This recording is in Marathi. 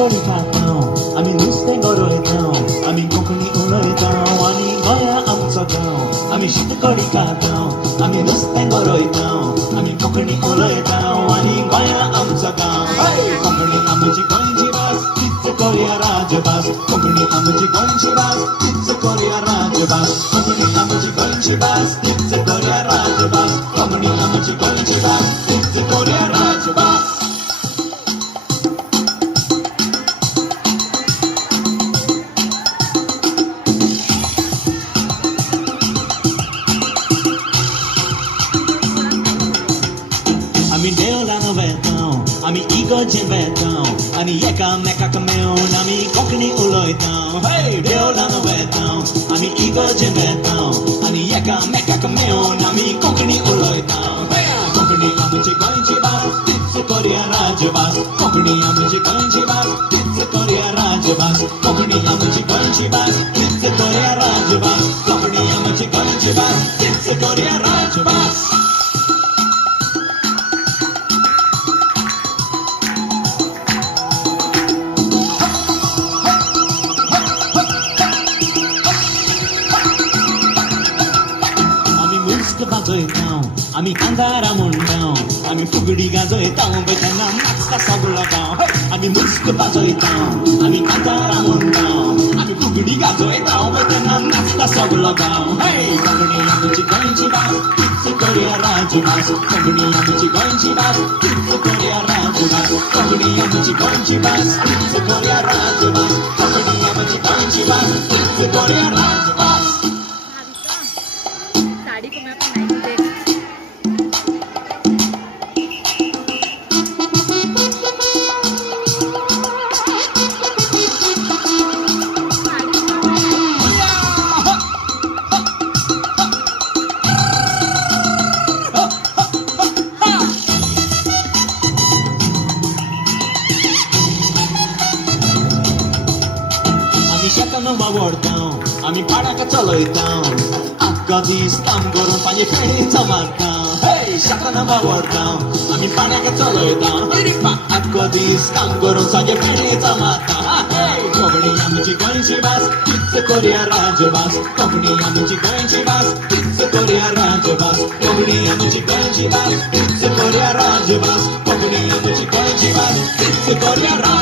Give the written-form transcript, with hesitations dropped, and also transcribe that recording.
कडी खातांव आमी नुस्तें गरयतांव आमी कोंकणी उलयतांव आनी गोंया आमचो गांव आमी शीत कडी खातांव आमी नुस्तें गरयतांव आमी कोंकणी उलयतांव आनी गोंया आमचो गांव कोंकणी आमची गोंयची भास तीच करुया राजभास कोंकणी आमची गोंयची भास तीच करुया राजभास कोंकणी आमची गोंयची भास तीच करुया राजभास कोंकणी आमची गोंयची भास तीच करुया राजभास आमी देवळान वेतांव आमी इगोर्जेन वेतांव आनी एकामेकाक मेळून आमी कोंकणी उलयतांव देवळान वेतांव आमी इगोर्जेन वेतांव आनी एकामेकाक मेळून आमी कोंकणी उलयतांव कोंकणी आमची गोंयची भास तीच करुया राजभास कोंकणी आमची गोंयची भास तीच करुया राजभास कोंकणी आमची गोंयची भास तीच करुया राजभास कोंकणी आमची गोंयची भास तीच करुया राजभास वाजयतांव आमी कांतारां म्हणटांव आमी फुगडी गाजयतांव तेन्ना नाचता सगळो गांव आमी मुस्क वाजयतांव आमी कांतारां म्हणटांव आमी फुगडी गाजयतांव तेन्ना नाचता सगळो गांव कोंकणी आमची गोंयची भास तीच करुया राजभास कोंकणी आमची गोंयची भास तीच करुया राजभास कोंकणी आमची गोंयची भास तीच करुया राजभास कोंकणी आमची गोंयची भास तीच करुया राजभास साड़ी को मैं अपनी नाइट दे शेतान वावरतांव आमी पाडाक चलयतांव आख्खो दीस काम करून ताजे फेणीचो मारतांव शेतान वावरतांव आमी पाड्याक चलयतांव आख्खो दीस काम करून ताजे फेणीचो मारतांव कोंकणी आमची गोंयची भास तीच करुया राजभास कोंकणी आमची गोंयची भास तीच करुया राजभास कोंकणी आमची गोंयची भास तीच करुया राजभास कोंकणी आमची गोंयची भास तीच करुया राज